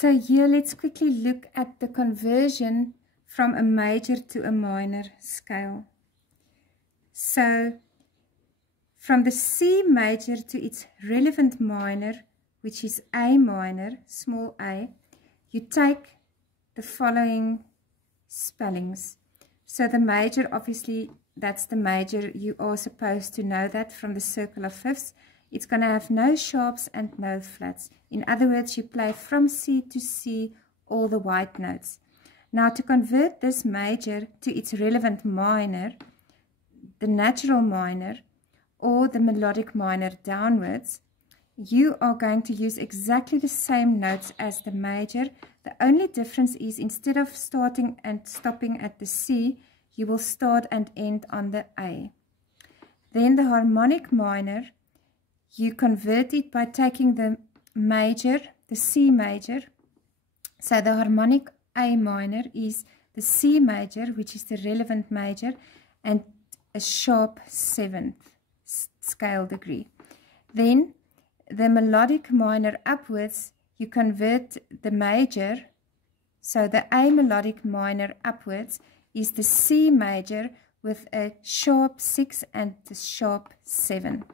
So here, let's quickly look at the conversion from a major to a minor scale. So, from the C major to its relevant minor, which is A minor, small a, you take the following spellings. So the major, obviously, that's the major. You are supposed to know that from the circle of fifths. It's going to have no sharps and no flats. In other words, you play from C to C all the white notes. Now, to convert this major to its relevant minor, the natural minor, or the melodic minor downwards, you are going to use exactly the same notes as the major. The only difference is instead of starting and stopping at the C, you will start and end on the A. Then the harmonic minor, you convert it by taking the major, the C major. So the harmonic A minor is the C major, which is the relevant major, and a sharp 7th scale degree. Then the melodic minor upwards, you convert the major. So the A melodic minor upwards is the C major with a sharp 6 and the sharp 7.